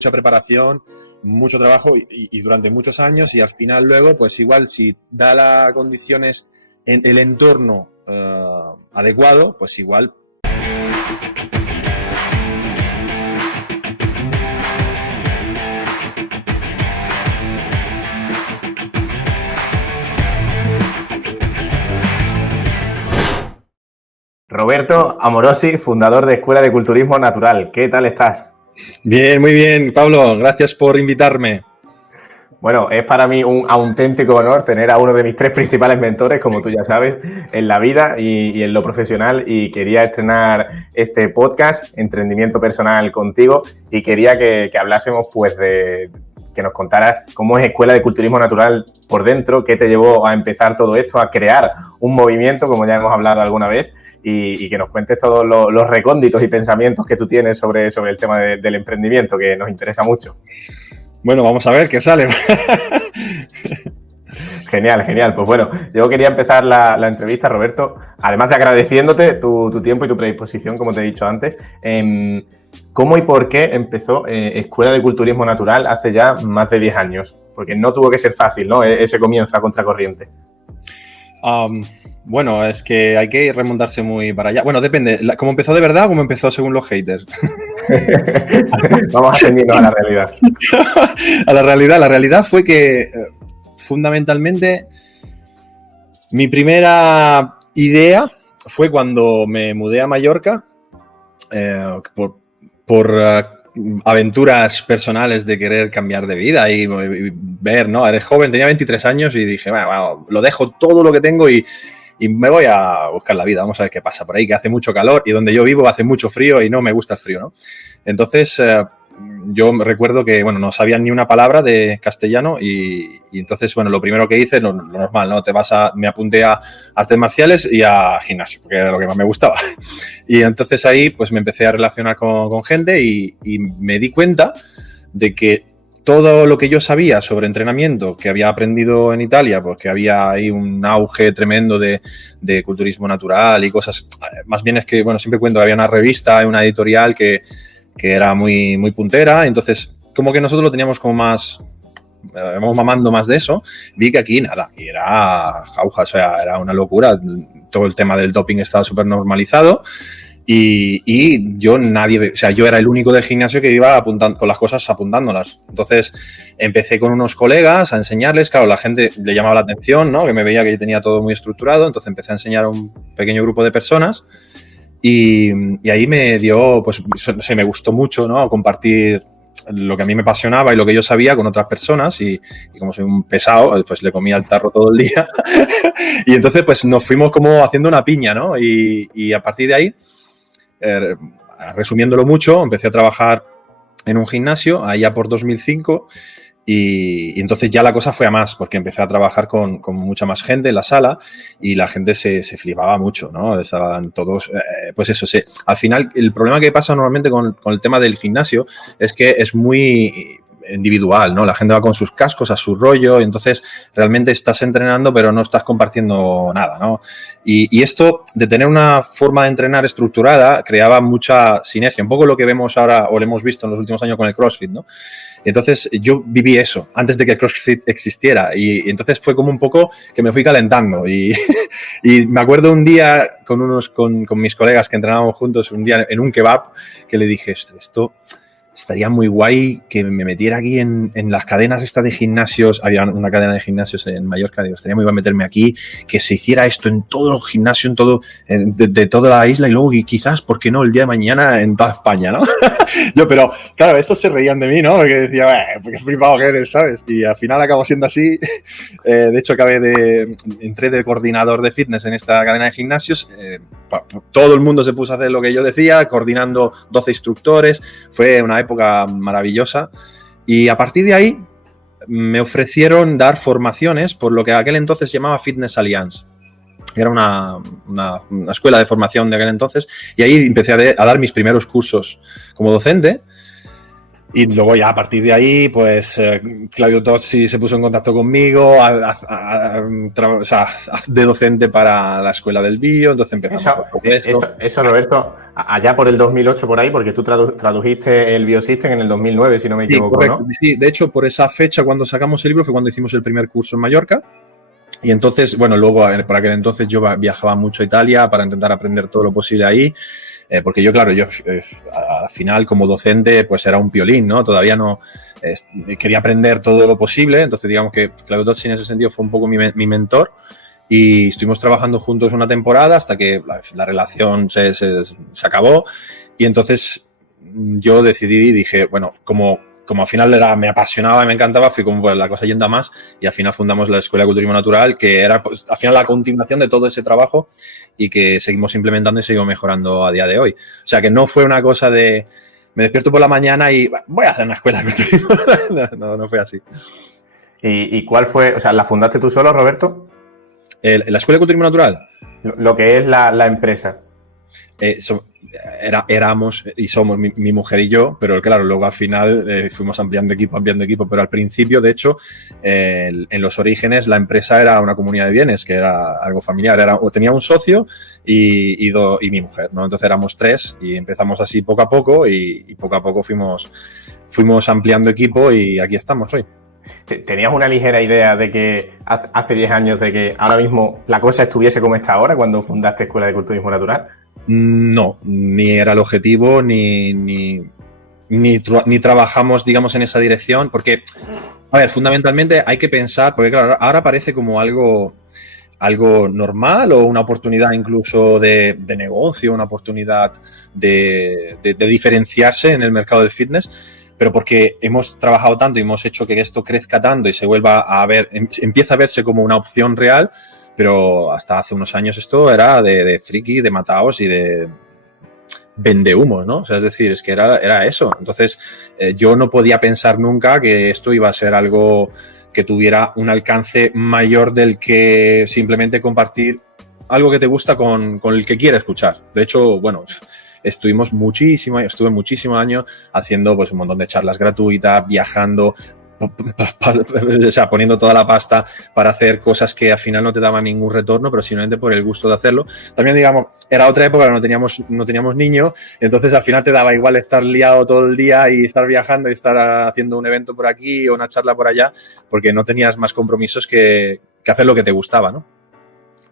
mucha preparación, mucho trabajo y durante muchos años, y al final luego, pues igual si da las condiciones en el entorno adecuado, pues igual. Roberto Amorosi, fundador de Escuela de Culturismo Natural. ¿Qué tal estás? Bien, muy bien, Pablo. Gracias por invitarme. Bueno, es para mí un auténtico honor tener a uno de mis 3 principales mentores, como tú ya sabes, en la vida y en lo profesional. Y quería estrenar este podcast, Emprendimiento Personal, contigo. Y quería que hablásemos, pues, que nos contaras cómo es Escuela de Culturismo Natural por dentro, qué te llevó a empezar todo esto, a crear un movimiento, como ya hemos hablado alguna vez, y que nos cuentes todos los recónditos y pensamientos que tú tienes sobre el tema del emprendimiento, que nos interesa mucho. Bueno, vamos a ver qué sale. Genial, genial. Pues bueno, yo quería empezar la entrevista, Roberto, además de agradeciéndote tu tiempo y tu predisposición, como te he dicho antes. ¿Cómo y por qué empezó Escuela de Culturismo Natural hace ya más de 10 años? Porque no tuvo que ser fácil, ¿no? Ese comienzo a contracorriente. Bueno, es que hay que remontarse muy para allá. Bueno, depende. ¿Cómo empezó de verdad o cómo empezó según los haters? Vamos atendiendo a la realidad. A la realidad. La realidad fue que, fundamentalmente, mi primera idea fue cuando me mudé a Mallorca por aventuras personales de querer cambiar de vida y ver, ¿no? Eres joven, tenía 23 años y dije, bueno, lo dejo todo lo que tengo y me voy a buscar la vida. Vamos a ver qué pasa por ahí, que hace mucho calor y donde yo vivo hace mucho frío y no me gusta el frío, ¿no? Entonces, yo recuerdo que, bueno, no sabía ni una palabra de castellano y entonces, bueno, lo primero que hice, lo normal, ¿no? Me apunté a artes marciales y a gimnasio, porque era lo que más me gustaba. Y entonces ahí, pues me empecé a relacionar con gente y me di cuenta de que todo lo que yo sabía sobre entrenamiento que había aprendido en Italia, porque había ahí un auge tremendo de culturismo natural y cosas, más bien es que, bueno, siempre cuento que había una revista, una editorial que era muy, muy puntera, entonces como que nosotros lo teníamos como más, íbamos mamando más de eso, vi que aquí nada, y era jauja, o sea, era una locura, todo el tema del doping estaba súper normalizado. Y yo yo era el único del gimnasio que iba apuntando, con las cosas apuntándolas. Entonces empecé con unos colegas a enseñarles, claro, la gente le llamaba la atención, ¿no? Que me veía que yo tenía todo muy estructurado, entonces empecé a enseñar a un pequeño grupo de personas y ahí me dio, pues me gustó mucho, ¿no? Compartir lo que a mí me apasionaba y lo que yo sabía con otras personas y como soy un pesado, pues le comía el tarro todo el día y entonces pues nos fuimos como haciendo una piña, ¿no? Y a partir de ahí, resumiéndolo mucho, empecé a trabajar en un gimnasio allá por 2005 y entonces ya la cosa fue a más porque empecé a trabajar con mucha más gente en la sala y la gente se flipaba mucho, ¿no? Estaban todos, pues eso, al final el problema que pasa normalmente con el tema del gimnasio es que es muy individual, ¿no? La gente va con sus cascos a su rollo y entonces realmente estás entrenando pero no estás compartiendo nada, ¿no? Y esto de tener una forma de entrenar estructurada creaba mucha sinergia, un poco lo que vemos ahora o lo hemos visto en los últimos años con el CrossFit, ¿no? Entonces yo viví eso antes de que el CrossFit existiera y entonces fue como un poco que me fui calentando y me acuerdo un día con mis colegas que entrenábamos juntos un día en un kebab que le dije, esto estaría muy guay que me metiera aquí en las cadenas estas de gimnasios. Había una cadena de gimnasios en Mallorca. Digo, estaría muy guay meterme aquí, que se hiciera esto en todo el gimnasio, de toda la isla y luego y quizás, ¿por qué no? El día de mañana en toda España, ¿no? Pero claro, estos se reían de mí, ¿no? Porque decía, qué flipado que eres, ¿sabes? Y al final acabó siendo así. De hecho, entré de coordinador de fitness en esta cadena de gimnasios. Todo el mundo se puso a hacer lo que yo decía, coordinando 12 instructores. Fue una época maravillosa y a partir de ahí me ofrecieron dar formaciones por lo que aquel entonces se llamaba Fitness Alliance. Era una escuela de formación de aquel entonces y ahí empecé a dar mis primeros cursos como docente Y luego ya a partir de ahí, pues Claudio Tozzi se puso en contacto conmigo o sea, de docente para la Escuela del Bio, entonces empezamos Eso, Roberto, allá por el 2008 por ahí, porque tú tradujiste el Biosystem en el 2009, si no me equivoco, correcto, ¿no? Sí, de hecho, por esa fecha, cuando sacamos el libro, fue cuando hicimos el primer curso en Mallorca. Y entonces, bueno, luego, por aquel entonces yo viajaba mucho a Italia para intentar aprender todo lo posible ahí. Porque yo, claro, al final como docente pues era un piolín, ¿no? Todavía no quería aprender todo lo posible, entonces digamos que Claudio Tozzi en ese sentido fue un poco mi mentor y estuvimos trabajando juntos una temporada hasta que la relación se acabó y entonces yo decidí y dije, bueno, como al final me apasionaba y me encantaba, fui como pues, la cosa yendo a más y al final fundamos la Escuela de Culturismo Natural, que era pues, al final la continuación de todo ese trabajo y que seguimos implementando y seguimos mejorando a día de hoy. O sea, que no fue una cosa de me despierto por la mañana y voy a hacer una escuela de culturismo. No fue así. ¿Y cuál fue? O sea, ¿la fundaste tú solo, Roberto? ¿La Escuela de Culturismo Natural? Lo que es la empresa. Éramos y somos mi mujer y yo, pero claro, luego al final fuimos ampliando equipo, pero al principio, de hecho, en los orígenes la empresa era una comunidad de bienes, que era algo familiar, tenía un socio y mi mujer, ¿no? Entonces éramos 3 y empezamos así poco a poco y poco a poco fuimos ampliando equipo y aquí estamos hoy. ¿Tenías una ligera idea de que hace 10 años de que ahora mismo la cosa estuviese como está ahora cuando fundaste Escuela de Culturismo Natural? No, ni era el objetivo, ni trabajamos, digamos, en esa dirección, porque, a ver, fundamentalmente hay que pensar, porque claro, ahora parece como algo normal o una oportunidad incluso de negocio, una oportunidad de diferenciarse en el mercado del fitness, pero porque hemos trabajado tanto y hemos hecho que esto crezca tanto y se vuelva a ver, empieza a verse como una opción real, pero hasta hace unos años esto era de friki, de mataos y de vendehumos, ¿no? O sea, es decir, es que era eso. Entonces, yo no podía pensar nunca que esto iba a ser algo que tuviera un alcance mayor del que simplemente compartir algo que te gusta con el que quiere escuchar. De hecho, bueno, estuve muchísimos años haciendo pues un montón de charlas gratuitas, viajando, o sea, poniendo toda la pasta para hacer cosas que al final no te daban ningún retorno, pero simplemente por el gusto de hacerlo. También, digamos, era otra época, no teníamos niños, entonces al final te daba igual estar liado todo el día y estar viajando y estar haciendo un evento por aquí o una charla por allá, porque no tenías más compromisos que hacer lo que te gustaba, ¿no?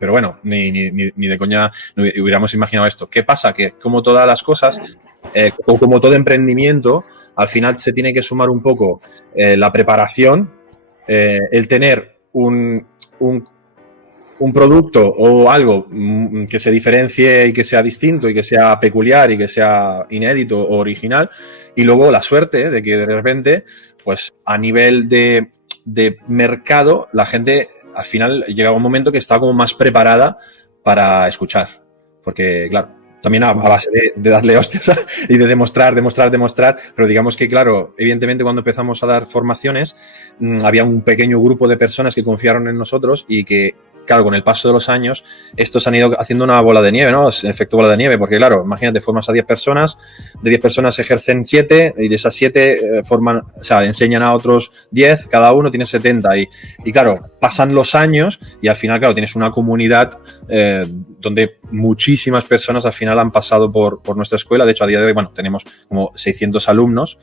Pero bueno, ni de coña no hubiéramos imaginado esto. ¿Qué pasa? Que como todas las cosas, o como todo emprendimiento, al final se tiene que sumar un poco la preparación, el tener un producto o algo que se diferencie y que sea distinto y que sea peculiar y que sea inédito o original, y luego la suerte de que de repente, pues a nivel de mercado, la gente al final llega un momento que está como más preparada para escuchar. Porque, claro, también a base de darle hostias y de demostrar, pero digamos que, claro, evidentemente cuando empezamos a dar formaciones, había un pequeño grupo de personas que confiaron en nosotros y que, claro, con el paso de los años, estos han ido haciendo una bola de nieve, ¿no? Es el efecto bola de nieve, porque, claro, imagínate, formas a 10 personas, de 10 personas ejercen 7 y de esas 7 enseñan a otros 10, cada uno tiene 70 y claro, pasan los años y al final, claro, tienes una comunidad donde muchísimas personas al final han pasado por nuestra escuela. De hecho, a día de hoy, bueno, tenemos como 600 alumnos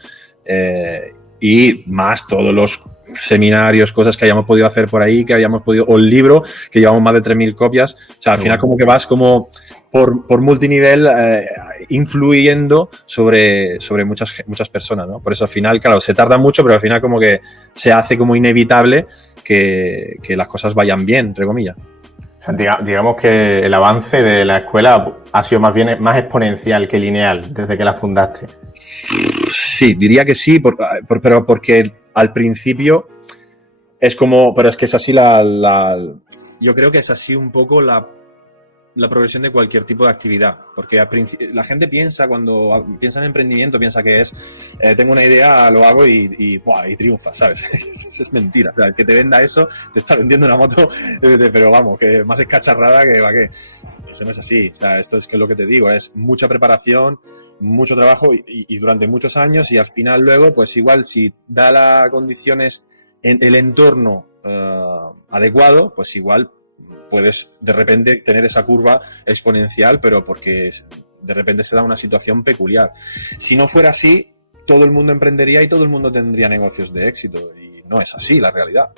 y más todos los seminarios, cosas que hayamos podido hacer por ahí, o el libro, que llevamos más de 3.000 copias. O sea, al final como que vas como por multinivel influyendo sobre muchas personas, ¿no? Por eso al final, claro, se tarda mucho, pero al final como que se hace como inevitable que las cosas vayan bien, entre comillas. O sea, digamos que el avance de la escuela ha sido más exponencial que lineal desde que la fundaste. Sí, diría que sí, pero porque al principio es como, pero es que es así yo creo que es así un poco la progresión de cualquier tipo de actividad, porque la gente piensa, cuando piensa en emprendimiento, piensa que es, tengo una idea, lo hago y triunfa, ¿sabes? Es mentira, o sea, el que te venda eso te está vendiendo una moto, pero vamos, que más escacharrada que va qué. eso no es así. O sea, esto es que lo que te digo, es mucha preparación, mucho trabajo y durante muchos años y al final luego, pues igual si da las condiciones en el entorno adecuado, pues igual puedes de repente tener esa curva exponencial, pero porque de repente se da una situación peculiar. Si no fuera así, todo el mundo emprendería y todo el mundo tendría negocios de éxito y no es así la realidad.